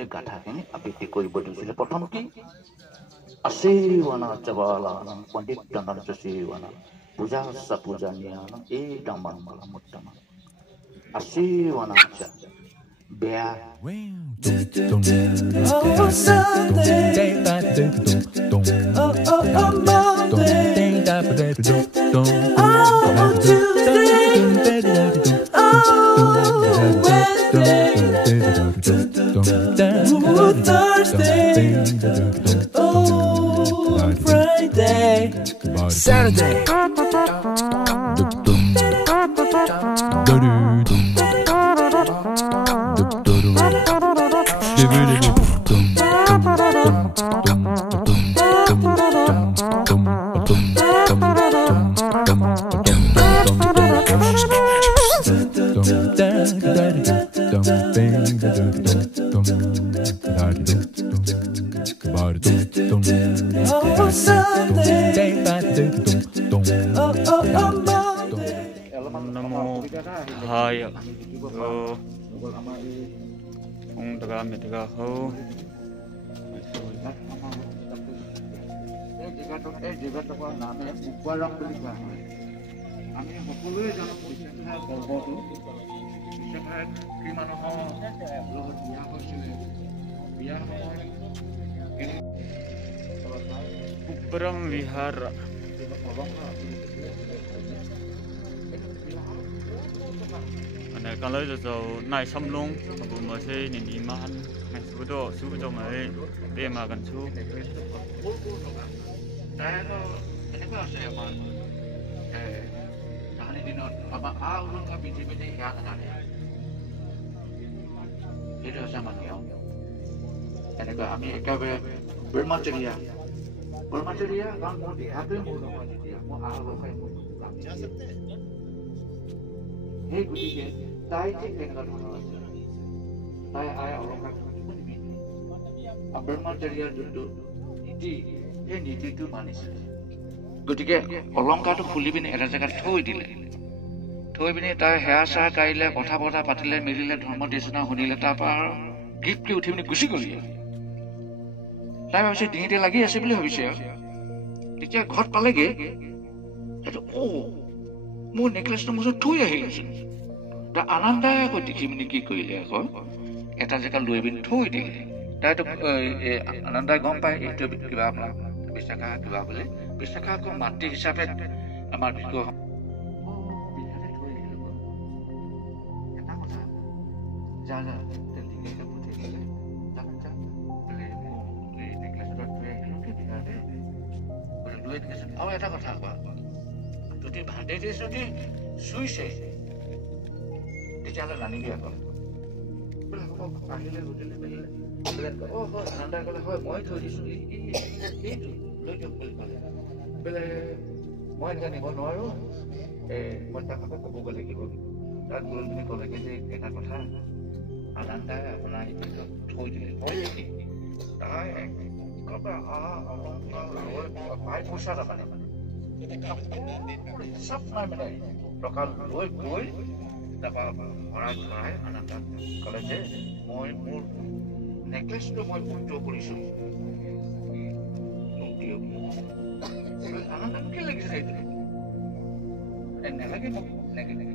এই গাথাখিনি আবৃত্তি কৰিব দিছিলে প্ৰথম কি আশীৱানা জবালানা পণ্ডিত দণ্ডন শশীৱানা পূজা সা পূজা নিয়ানা এই দামান মালা মুত্তামা আশীৱানা বেয়া Oh, Sunday. Oh, Monday. Oh, Tuesday. Oh, Wednesday. Oh, Thursday. Oh, Friday. Saturday. Hai ông ta làm thì cả hậu Perang Vihara này con lấy rồi này xăm lông vừa mới xây nhìn đi mà này số đó mấy để mà gần số Hey, gutiকে তাই ঠিক কেনেকুৱা ধৰণৰ আছে তাই আয় অলংকাৰ ব্ৰহ্মচৰ্যৰ যোনটো নীতি সেই নীতিটো মানিছে গতিকে অলংকাৰটো খুলি পিনে এটা জেগাত থৈ দিলে থৈ পিনে তাই সেৱা চেৱা গাইলে কথা বতৰা পাতিলে মিলিলে ধৰ্ম দেশনা শুনিলে তাৰপৰা আৰু গীতকে উঠি পিনে গুচি গ'লগে তাই ভাবিছে ডিঙিতে লাগি আছে বুলি ভাবিছে তেতিয়া ঘৰত পালেগে সেইটো মোৰ নেকলেছটো মোৰ থৈ আহিলেচোন আনন্দাই আকৌ দেখি পিনে কি কৰিলে আকৌ এটা জেগা লৈ পিনে থৈ দিলে তাইতো আনন্দাই গম পায় এইটো কিবা আপোনাৰ বিশাখা কিবা বুলি বিশাখা আকৌ মাতৃ হিচাপে আমাৰ বিষয় আৰু এটা কথা কোৱা যদি ভাতে দিয়ে যদি চুইছে তেতিয়াহ'লে নানিবি আকৌ আহিলে সুধিলে মেলিলে আনন্দাই ক'লে হয় মই থৈ দিছো এইটো লৈ দিয়ক বুলি ক'লে বোলে মই জানিব নোৱাৰো মই তাক আকৌ ক'বগৈ লাগিব তাত গৈ পিনে ক'লেগে যে এটা কথা আনন্দাই আপোনাৰ থৈ দিলে হয় নেকি তাই পাই পইচা নাপানে সব নাই মানে টকা লৈ গৈ তাৰপৰা ভৰাই আনন্দাক ক'লে যে মই মোৰ নেকলেছটো মই উল্টো কৰিছো আনন্দাক কি লাগিছে এইটো নেলাগে মোক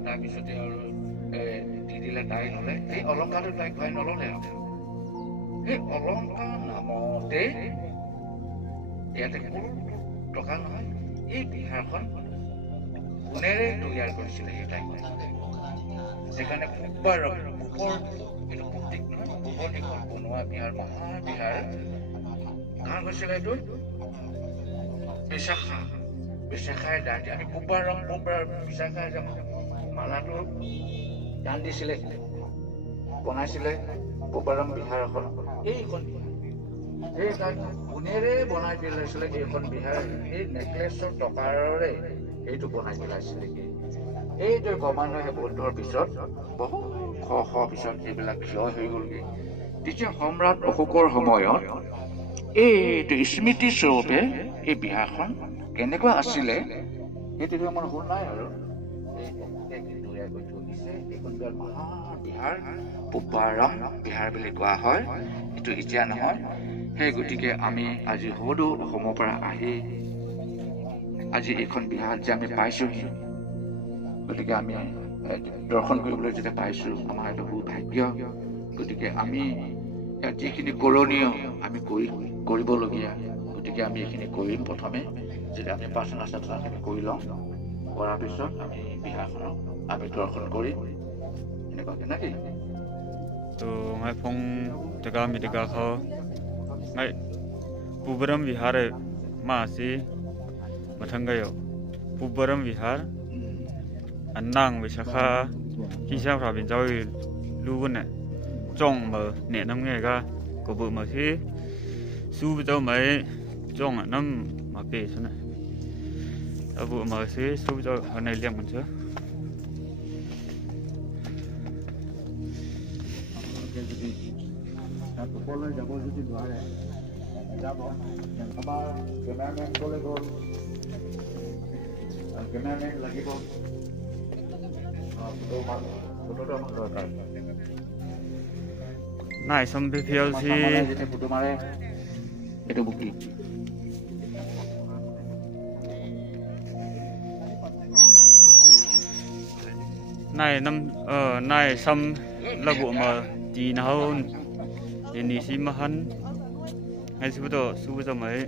তাৰপিছতে আৰু দি দিলে তাই ল'লে এই অলংকাৰটো তাই ঘূৰাই নল'লে আৰু সেই অলংকাৰ নামতে ইয়াতে কোনো টকা নহয় এই বিহাৰখন সোণেৰে তৈয়াৰ কৰিছিলে সেই টাইমত যেখানে গোবৰ এইটো প্ৰতীক নহয় গোবৰ দি বনোৱা বিহাৰ মহান বিহাৰ কাৰ গৈছিলে এইটো বিশাখাই দান দিয়ে আমি গোবৰ বিশাখাই যে মালাটো দান দিছিলে বনাইছিলে গোবৰ বিহাৰ এখন এইখন এই তাক সোণেৰে বনাই পেলাইছিলে এইখন বিহাৰ এই নেকলেছৰ টকাৰে এইটো বনাই পেলাইছিলে এইটো ক্ৰমান্বয়ে বৌদ্ধৰ পিছত বহু শ পিছত এইবিলাক ক্ষয় হৈ গ'লগে তেতিয়া সম্ৰাট অশোকৰ সময়ত এইটো স্মৃতিস্বৰূপে এই বিহাৰখন কেনেকুৱা আছিলে সেইটো আমাৰ শুন নাই আৰু এইখন বিহাৰ মহান বিহাৰ পুবাৰাম বিহাৰ বুলি কোৱা হয় এইটো এতিয়া নহয় সেই গতিকে আমি আজি সদৌ অসমৰ পৰা আহি আজি এইখন বিহাৰত যে আমি পাইছোহি গতিকে আমি দৰ্শন কৰিবলৈ যেতিয়া পাইছো আমাৰ এটা বহুত ভাগ্য গতিকে আমি ইয়াত যিখিনি কৰণীয় আমি কৰিবলগীয়া গতিকে আমি এইখিনি কৰিম প্ৰথমে যেতিয়া আমি প্ৰাৰ্থনা চাৰ্থনাখিনি কৰি লওঁ কৰাৰ পিছত আমি বিহাৰখনক আমি দৰ্শন কৰিম এনেকুৱাকে নেকি তো ngay phong taga mi taga kho ngay pubaram vihar ma si mathangayo pubaram vihar annang visakha kisa pravin jawi lugun ne chong ma ne nam nge ga ko bu ma si su bi jaw mai chong nam ma pe suna abu ma si su bi jaw hanai liam kan cha সকলোৱে যাব যদি নোৱাৰে যাব আমাৰ cameraman গ'লে গ'ল cameraman লাগিব ফটোটো আমাক দৰকাৰ নাই sampai VLC যেতিয়া ফটো মাৰে এইটো বুকি nai sam lagu ma di nahon ini si mahan hai subuto mai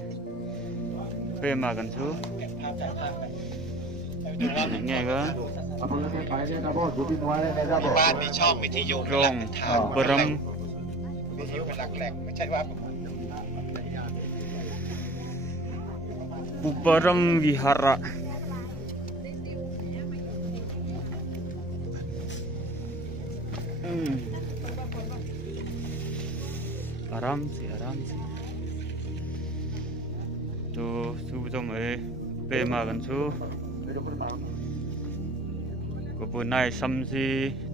pe ma kan su nghe ga আপোনালোকে পাৰিলে যাব যদি নোৱাৰে নেযাব บ้านมีช่องวิทยุ rong baram วิทยุเป็นหลักแหล่งไม่ใช่ว่า Pubaram Vihara आराम से तो सुबह में पे मागन सु को पुनाई समसी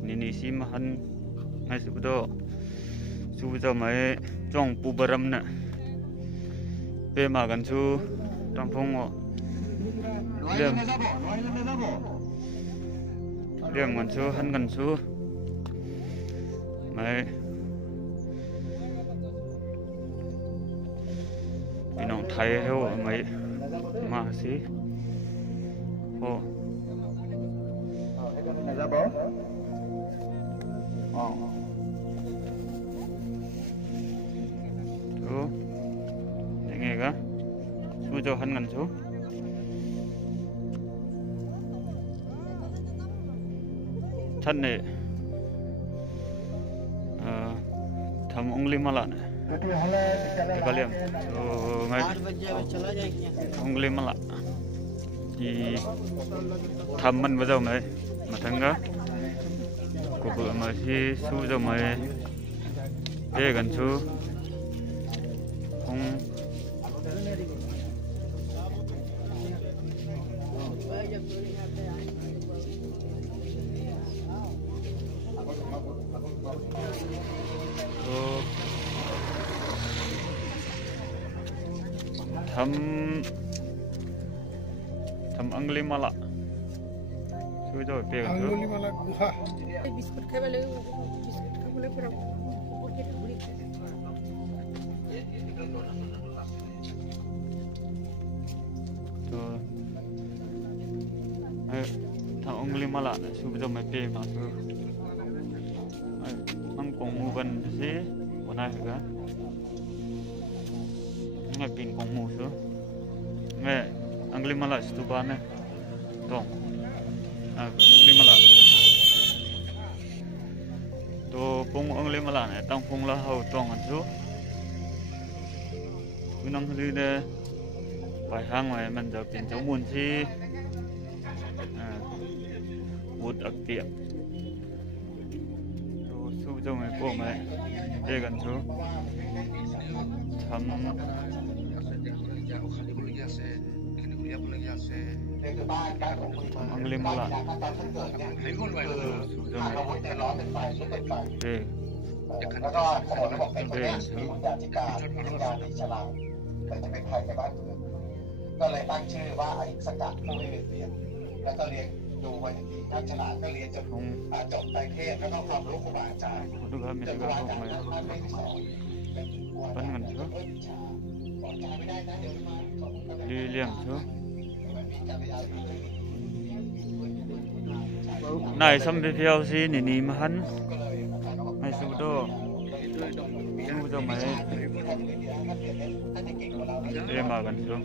निनिसी महन ngay subuh में चोंग पुबारम न पे मागन सु tampung liam gan su han gan su mai pinong thai heo mai ma si ho tu nghe ga su cho han ngân số thân này thầm ông lim malak này cái liam ngay ông lim malak thì thầm mình bây giờ mày mà thằng đó của bữa mà si su cho mày để gần số không thầm angli malak suy cho pe kan so angli malak guha biskut khabale pura pocket buri to thầm angli malak suy cho mai pe ma so mang kong mu ban si bonai ga ngay pin kong mu so ngay angli malak stupa ne tong angli malak to pung angli malak ne tang pung la hau tong an so nang hli de bài hang này mình giờ pin cháu muôn si bút ạc tiệm to su cho mày cô mày để gần số thầm angli malak sudahแล้วก็ขนมบอกเป็นวิญญาณที่การวิญญาณในฉลามแต่จะเป็นภัยในบ้านเมืองก็เลยตั้งชื่อว่าอหิงสกะผู้ไม่เบียดเบียนแล้วก็เลี้ยง ดูไว้ดีท่านฉลาดก็เรียนจน phong จบไตรเทศแล้วก็ความรู้ครูบาอาจารย์ phun được mi được khâu mày vẫn gần chứ đi liềm chứ này xong về phiêu gì nỉ nỉ mà hắn mày số đô nhưng cho mày em mà gần xuống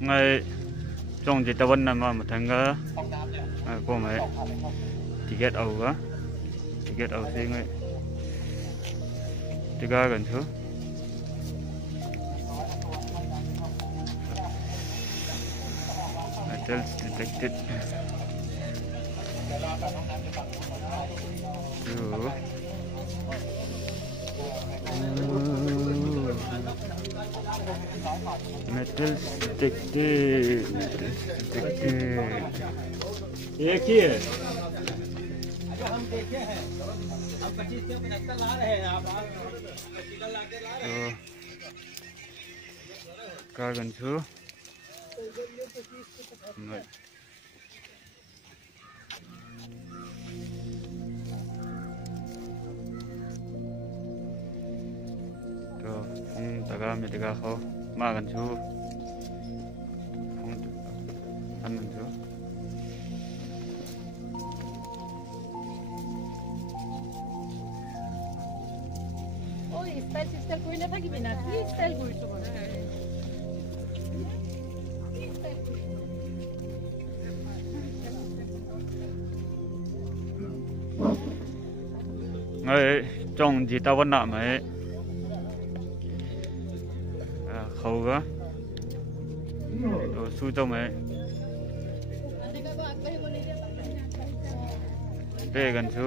ngay trong chỉ tao vẫn nằm mà một thằng cô mày ticket ẩu á ticket ẩu xí ngay ticket gần thứ metals detected metals detected ये की है हम देखे हैं हम 25 से 75 ला रहे हैं आप practical ला के ला रहे हैं कार्गन छू तो phong taga mi taga kho ma gan chu phong an gan chu ওই স্টাইল কৰি নাথাকিবি না কি স্টাইল কৰিছো মানে ngay trong chỉ tao vẫn nạm ấy khâu á rồi su trong ấy về gần chú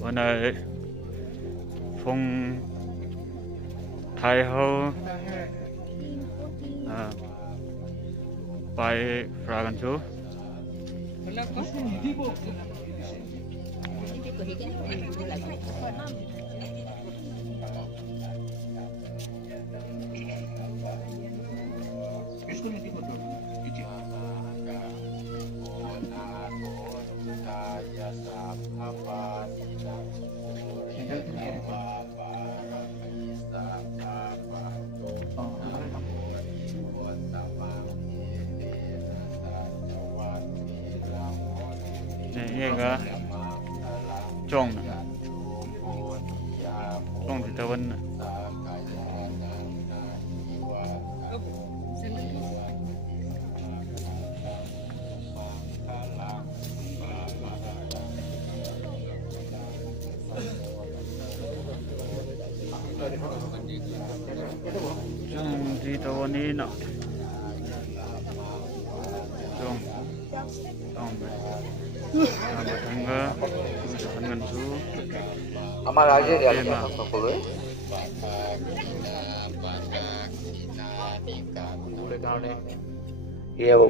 hôm nay phong thái hậu bài fra gần chú này cái tròn thì tao vẫn thì tao đi nọ tròn আমাৰ ৰাইজে সকলোৱে কাৰণে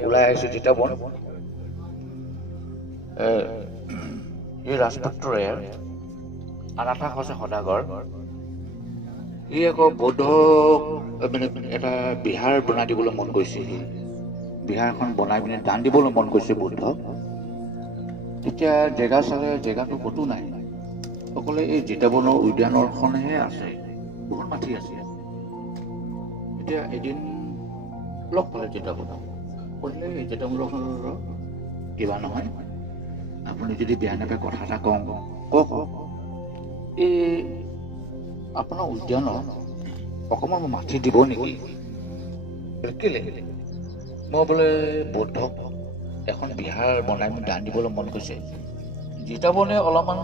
ওলাই আহিছো তিতাবন এই ৰাজপুত্ৰৰে আনাথা হৈছে সদাগৰ ই আকৌ বৌদ্ধ মানে এটা বিহাৰ বনাই দিবলৈ মন কৰিছে বিহাৰ এখন বনাই পিনে দান দিবলৈ মন কৰিছে বৌদ্ধ তেতিয়া জেগা চালে জেগাটো ক'তো নাই অকলে এই জিতাবনৰ উদ্যানৰখনহে আছে বহুত মাটি আছে এতিয়া এদিন লগ পালে জিতাবনক ক'লে এই জিতাবনখনৰ কিবা নহয় আপুনি যদি বেয়া নাপায় কথা এটা কওক এই আপোনাৰ উদ্যানত অকণমান মাটি দিব নেকি কেলে মই বোলে বৌদ্ধক এখন বিহাৰ বনাই দান দিবলৈ মন কৰিছে জিতাবনে অলপমান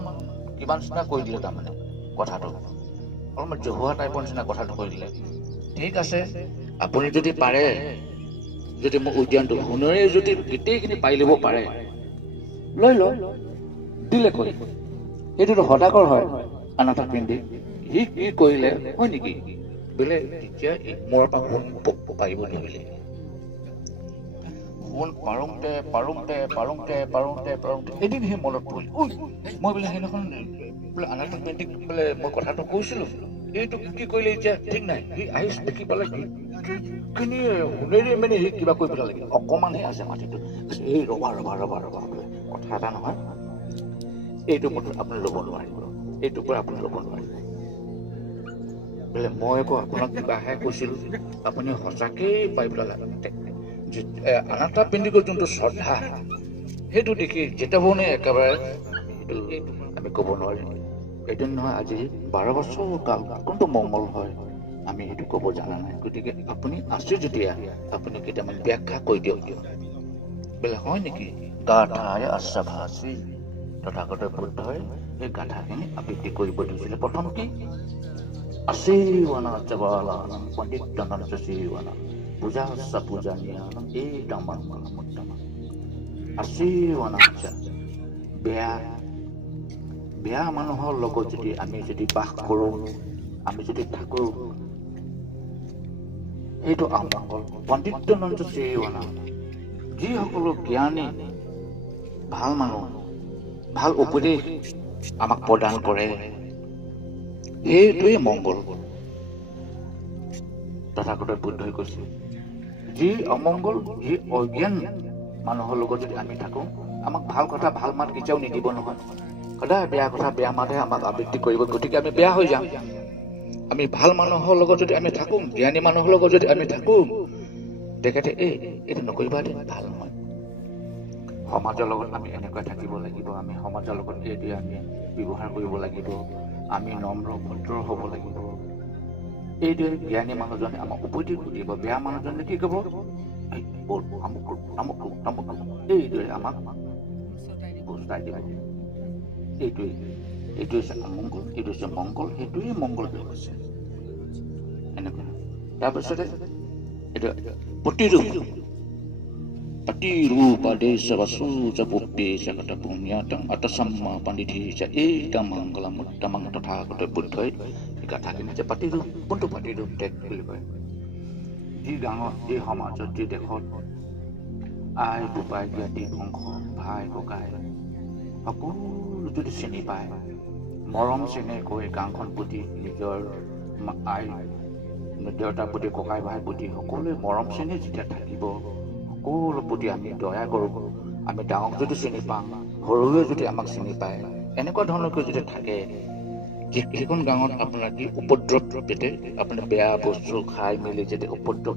কিবা নিচিনা কৰি দিলে তাৰমানে কথাটো অলপমান জহুৱা টাইপৰ নিচিনা কথাটো কৈ দিলে ঠিক আছে আপুনি যদি পাৰে যদি মোক উদ্যানটো সোণেৰে যদি গোটেইখিনি পাই ল'ব পাৰে লৈ ল দিলে কৈ এইটোতো সদাগৰ হয় আনাথা পিন্ধি সি কি কৰিলে হয় নেকি বোলে তেতিয়া মোৰ পৰা সোণ পাৰিব নিবিলে সোণ পাৰোঁতে এদিন সেই মনত পৰিল মই বোলে সেইদিনাখন বোলে আনাথা পিন্ধি বোলে মই কথাটো কৈছিলোঁ এইটো কি কৰিলে এতিয়া ঠিক নাই সি আহি দেখি পালে খিনি সোণেৰে মানে সি কিবা কৰি পেলালে অকণমানহে আছে মাটিটো এই ৰবা বোলে কথা এটা নহয় এইটো মতে আপুনি ল'ব নোৱাৰিব এইটোৰ পৰা আপুনি ল'ব নোৱাৰিব বোলে মই আকৌ আপোনাক কিবাহে কৈছিলোঁ আপুনি সঁচাকেই পাই পেলালে আনাথা পিণ্ডিকৰ যোনটো শ্ৰদ্ধা সেইটো দেখি জেতাবনে একেবাৰে সেইটো আমি ক'ব নোৱাৰিম এদিন নহয় আজি 12 বছৰ কাল কোনটো মংগল হয় আমি সেইটো ক'ব জানা নাই গতিকে আপুনি আছে যেতিয়া আপুনি কেইটামান ব্যাখ্যা কৈ দিয়ক বোলে হয় নেকি গাথায় আশ্বাভাসী তথাগত বুদ্ধই এই গাথাখিনি আবৃত্তি কৰিব দিছিলে প্ৰথম কি আশীৱানা জৱালানাম পণ্ডিতানাম শশীৱানা পূজা পূজানীয়ানাম এই ডামাম আশীৱানা বেয়া মানুহৰ লগত যদি আমি যদি বাস কৰোঁ আমি যদি থাকোঁ সেইটো আমংগল পণ্ডিতানাম শশীৱানা যিসকলো জ্ঞানী ভাল মানুহ ভাল উপদেশ আমাক প্ৰদান কৰে সেইটোৱে মংগল তথাগত বুদ্ধই কৈছে যি অমংগল যি অজ্ঞান মানুহৰ লগত যদি আমি থাকোঁ আমাক ভাল কথা ভাল মাত কেতিয়াও নিদিব নহয় সদায় বেয়া কথা বেয়া মাতহে আমাক আবৃত্তি কৰিব গতিকে আমি বেয়া হৈ যাম আমি ভাল মানুহৰ লগত যদি আমি থাকোঁ জ্ঞানী মানুহৰ লগত যদি আমি থাকোঁ তেখেতে এইটো নকৰিবা দেই ভাল নহয় সমাজৰ লগত আমি এনেকৈ থাকিব লাগিব আমি সমাজৰ লগত এইটোৱে আমি ব্যৱহাৰ কৰিব লাগিব আমি নম্ৰ ভদ্ৰ হ'ব লাগিব এইটোৱে জ্ঞানী মানুহজনে আমাক উপদেশ দিব বেয়া মানুহজনে কি ক'ব এইটোৱে আমাক বুজাই দিব এইটোৱে হৈছে অমংগল এইটো হৈছে মংগল সেইটোৱে মংগল হৈ গৈছে এনেকুৱা তাৰপিছতে এইটো পুণ্যাতং পণ্ডিত এইটা মংগলম উত্তমং তথাগত বুদ্ধই গাথাখিনি যে পাতিৰূপ কোনটো পাতিৰূপ টেক বুলি কয় যি গাঁৱত যি সমাজত যি দেশত আই বোপাই জ্ঞাতি বংশ ভাই ককাই সকলো যদি চিনি পায় মৰম চেনেহকৈ গাঁওখন প্ৰতি নিজৰ আই দেউতাৰ প্ৰতি ককাই ভাই প্ৰতি সকলোৱে মৰম চেনেহ যেতিয়া থাকিব সকলো প্ৰতি আমি দয়া কৰোঁ আমি ডাঙৰক যদি চিনি পাওঁ সৰুৱে যদি আমাক চিনি পায় এনেকুৱা ধৰণৰকৈ যদি থাকে সেইখন গাঁৱত আপোনাৰ কি উপদ্ৰৱ পেটে আপুনি বেয়া বস্তু খাই মেলি যদি উপদ্ৰৱ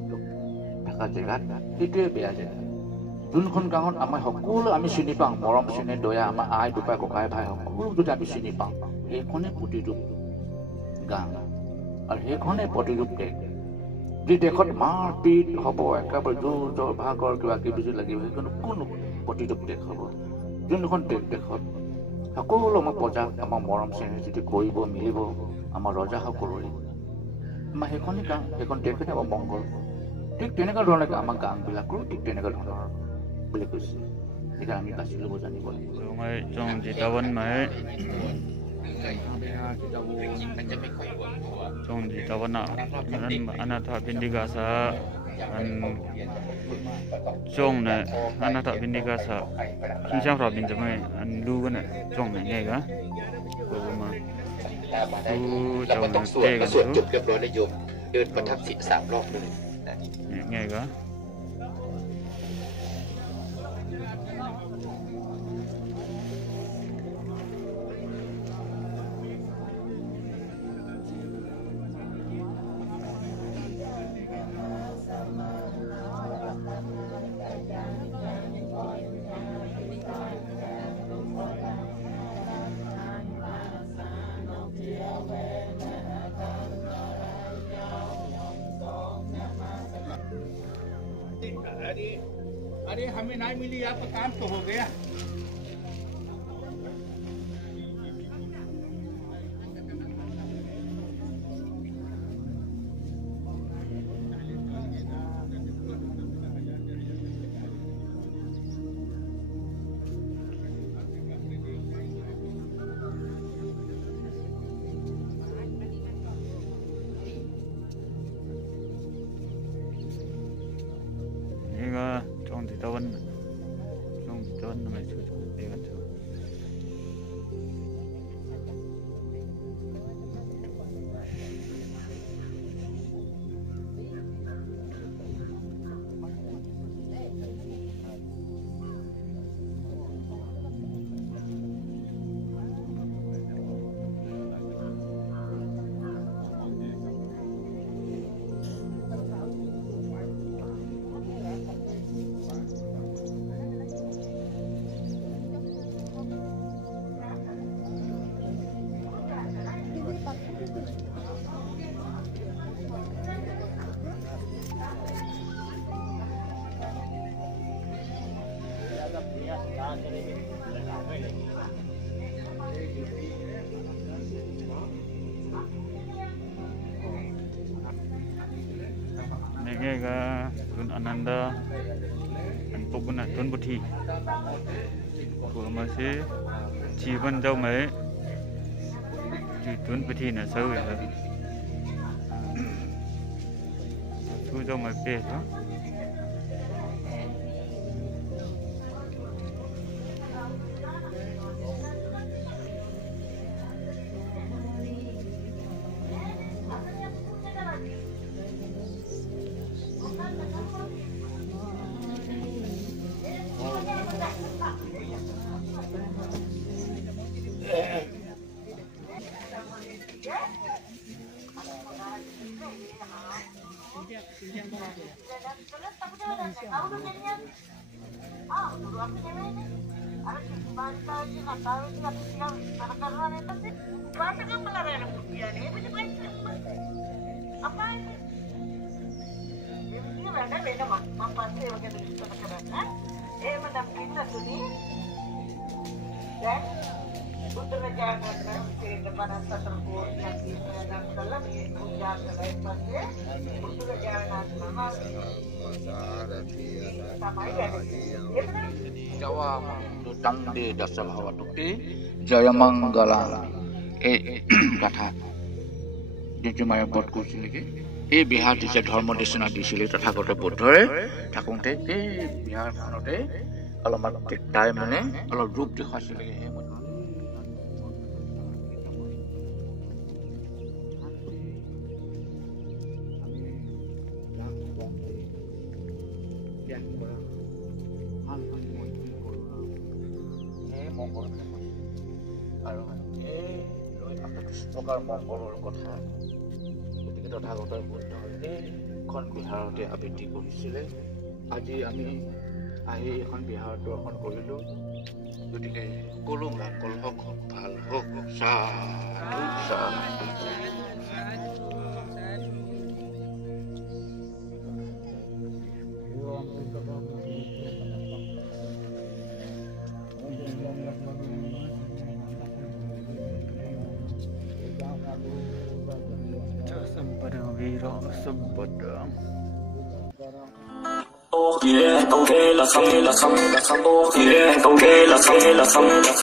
থকা জেগাত সেইটোৱে বেয়া জেগা যোনখন গাঁৱত আমাৰ সকলো আমি চিনি পাওঁ মৰম চেনেহ দয়া আমাৰ আই বোপাই ককাই ভাই সকলো যদি আমি চিনি পাওঁ সেইখনে প্ৰতিৰূপ গাঁও আৰু সেইখনে প্ৰতিৰূপ দেশ যি দেশত মাৰপিট হ'ব একেবাৰে যুঁজৰ ভাগৰ কিবা কিবি যদি লাগিব সেইখন কোনো প্ৰতিৰূপ দেশ হ'ব যোনখন দেশত সকলো আমাৰ প্ৰজাক আমাৰ মৰম চেনেহ যদি কৰিব মিলিব আমাৰ ৰজা সকলোৰে আমাৰ সেইখনেই গান সেইখন দেশতে আমাৰ মংগল ঠিক তেনেকুৱা ধৰণে আমাৰ গানবিলাকো ঠিক তেনেকুৱা ধৰণৰ বুলি কৈছে সেইকাৰণে আমি বাছি ল'ব জানিব লাগিব Trong di tawana anatha pindikasa trong ne anatha pindikasa kinjang ra bin jamai an lu ne trong ne ngai ga ko ma tu แล้วก็ต้องสวดก็สวดจบเรียบร้อยแล้วโยมเดินประทับศีรษะ3 รอบเลย ngai ga अरे हमें नहीं मिली आपका काम तो हो गया Tuan namai tu dengan tu. Nega Tun Ananda dan Pokuna Tun Buti. Của masih Jiwan Dau Mai Tun Buti na sau ya. Tu Dau Mai pe tu. Jawa Tande Dasal Hawa Tukti Jaya Mangala Kata Jumaya Bod Kusiliki এই বিহার দিছে ধর্ম দেশনা দিছিল তথাগত বুদ্ধৰে থাকোঁতে এই বিহাৰখনতে অলপমান তাই মানে অলপ ৰূপ দেখাইছিল সেই আৰু এই প্ৰকাৰ মংগলৰ কথা তথাগত বুদ্ধই এইখন বিহাৰতে আবৃত্তি কৰিছিলে আজি আমি আহি এখন বিহাৰ দৰ্শন কৰিলোঁ গতিকে সকলো মংগল হওক ভাল হওক সাধু সাধু Yeah, okay, la